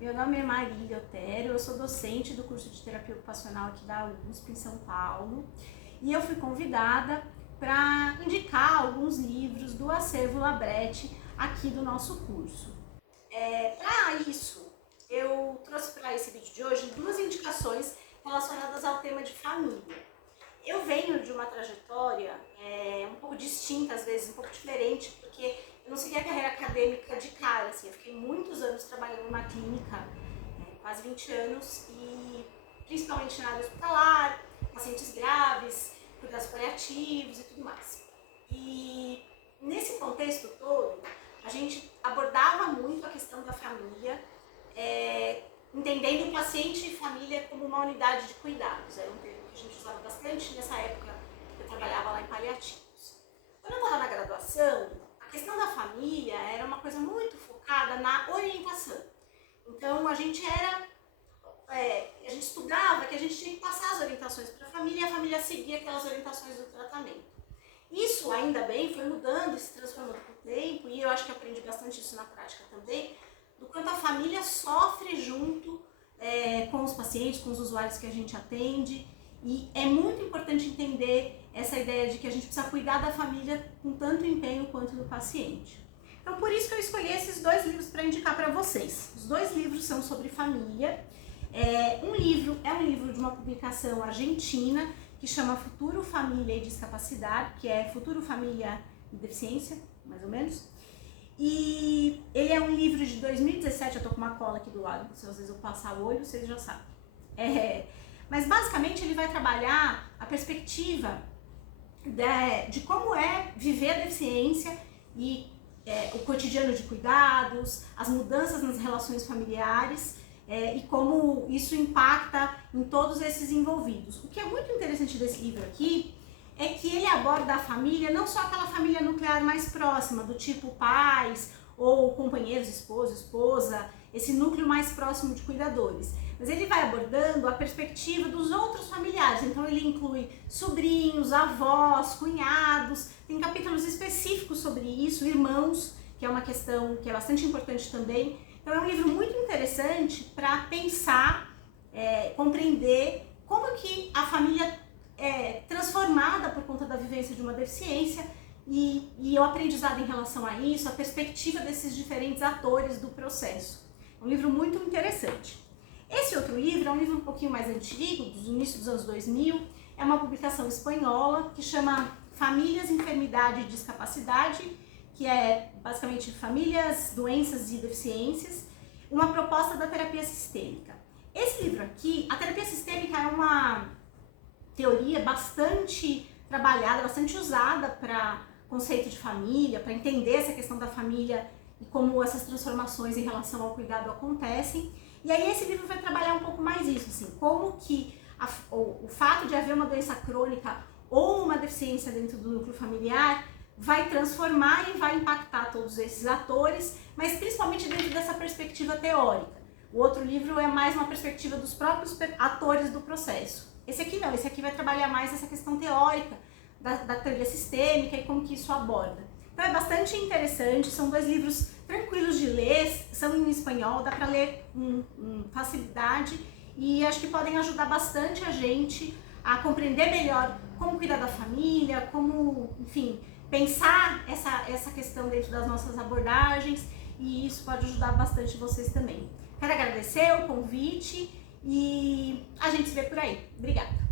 Meu nome é Marília Otero, eu sou docente do curso de terapia ocupacional aqui da USP, em São Paulo, e eu fui convidada para indicar alguns livros do acervo Labretti aqui do nosso curso. Para isso, eu trouxe para esse vídeo de hoje duas indicações relacionadas ao tema de família. Eu venho de uma trajetória um pouco distinta, às vezes, um pouco diferente, porque eu não segui a carreira acadêmica de cara, assim, eu fiquei muitos anos trabalhando numa clínica, quase 20 anos, e principalmente na área hospitalar, pacientes graves, cuidados paliativos e tudo mais. E nesse contexto todo, a gente abordava muito a questão da família, entendendo o paciente e família como uma unidade de cuidados. Era um termo que a gente usava bastante nessa época que eu trabalhava lá em paliativos. Quando eu estava na graduação, a questão da família era uma coisa muito focada na orientação. Então a gente estudava que a gente tinha que passar as orientações para a família e a família seguia aquelas orientações do tratamento. Isso, ainda bem, foi mudando e se transformando com o tempo, e eu acho que eu aprendi bastante isso na prática também, do quanto a família sofre junto com os pacientes, com os usuários que a gente atende, e é muito importante entender essa ideia de que a gente precisa cuidar da família com tanto empenho quanto do paciente. Então, por isso que eu escolhi esses dois livros para indicar para vocês. Os dois livros são sobre família. Um livro é um livro de uma publicação argentina que chama Futuro, Família e Discapacidade, que é Futuro, Família e Deficiência, mais ou menos. E ele é um livro de 2017, eu tô com uma cola aqui do lado, se às vezes eu passar o olho, vocês já sabem. Mas basicamente ele vai trabalhar a perspectiva de como é viver a deficiência e o cotidiano de cuidados, as mudanças nas relações familiares e como isso impacta em todos esses envolvidos. O que é muito interessante desse livro aqui é que ele aborda a família, não só aquela família nuclear mais próxima, do tipo pais ou companheiros, esposo, esposa, esse núcleo mais próximo de cuidadores. Mas ele vai abordando a perspectiva dos outros familiares, então ele inclui sobrinhos, avós, cunhados, tem capítulos específicos sobre isso, irmãos, que é uma questão que é bastante importante também. Então é um livro muito interessante para pensar, compreender como que a família é transformada por conta da vivência de uma deficiência e o aprendizado em relação a isso, a perspectiva desses diferentes atores do processo. É um livro muito interessante. Esse outro livro é um livro um pouquinho mais antigo, do início dos anos 2000, é uma publicação espanhola que chama Famílias, Enfermidade e Discapacidade, que é basicamente famílias, doenças e deficiências, uma proposta da terapia sistêmica. Esse livro aqui, a terapia sistêmica é uma teoria bastante trabalhada, bastante usada para conceito de família, para entender essa questão da família e como essas transformações em relação ao cuidado acontecem. E aí esse livro vai trabalhar um pouco mais isso, assim, como que o fato de haver uma doença crônica ou uma deficiência dentro do núcleo familiar vai transformar e vai impactar todos esses atores, mas principalmente dentro dessa perspectiva teórica. O outro livro é mais uma perspectiva dos próprios atores do processo. Esse aqui não, esse aqui vai trabalhar mais essa questão teórica da teoria sistêmica e como que isso aborda. Então é bastante interessante, são dois livros tranquilos de ler, são em espanhol, dá para ler com facilidade e acho que podem ajudar bastante a gente a compreender melhor como cuidar da família, como, enfim, pensar essa questão dentro das nossas abordagens, e isso pode ajudar bastante vocês também. Quero agradecer o convite e a gente se vê por aí. Obrigada!